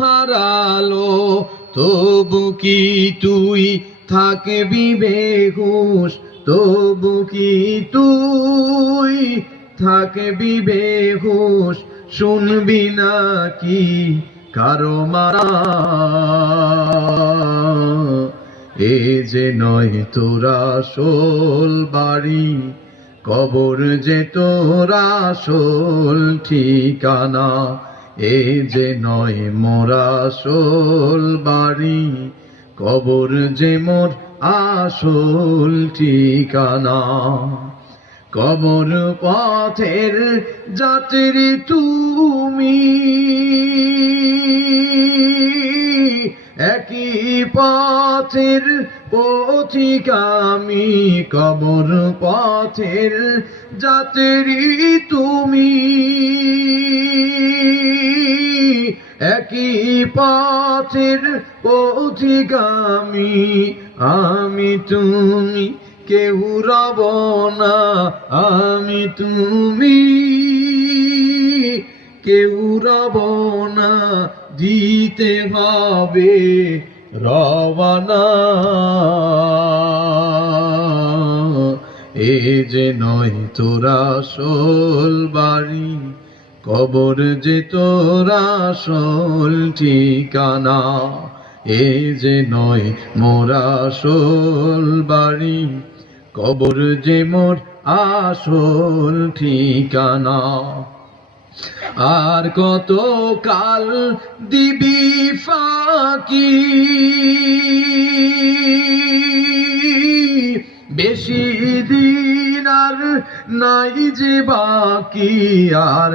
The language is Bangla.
হারালো তবু কি তুই থাকবি বেহুশ, তবু কি তুই থাকবি বেহুশ, শুনবি না কি কারো মারা? এ যে নয় তোর আসল বাড়ি, কবর যে তোর আসল ঠিকানা। এ যে নয় মোর আসল বাড়ি, কবর যে মোর আসল ঠিকানা। কবর পথের যাত্রী তুমি, একই পথের পথিক আমি। কবর পথের যাত্রী তুমি, একই পথের পথিক আমি। আমি তুমি কেউ রব না, আমি তুমি কেউ রব না, দিতে হবে রওয়ানা। এ যে নয় তোর আসল বাড়ি, কবর যে তোর আসল ঠিকানা। এ যে নয় মোর আসল বাড়ি, কবর যে মোর আসল ঠিকানা। আর কত কাল দিবি ফাঁকি, বেশি দিন আর নাই যে বাকি। আর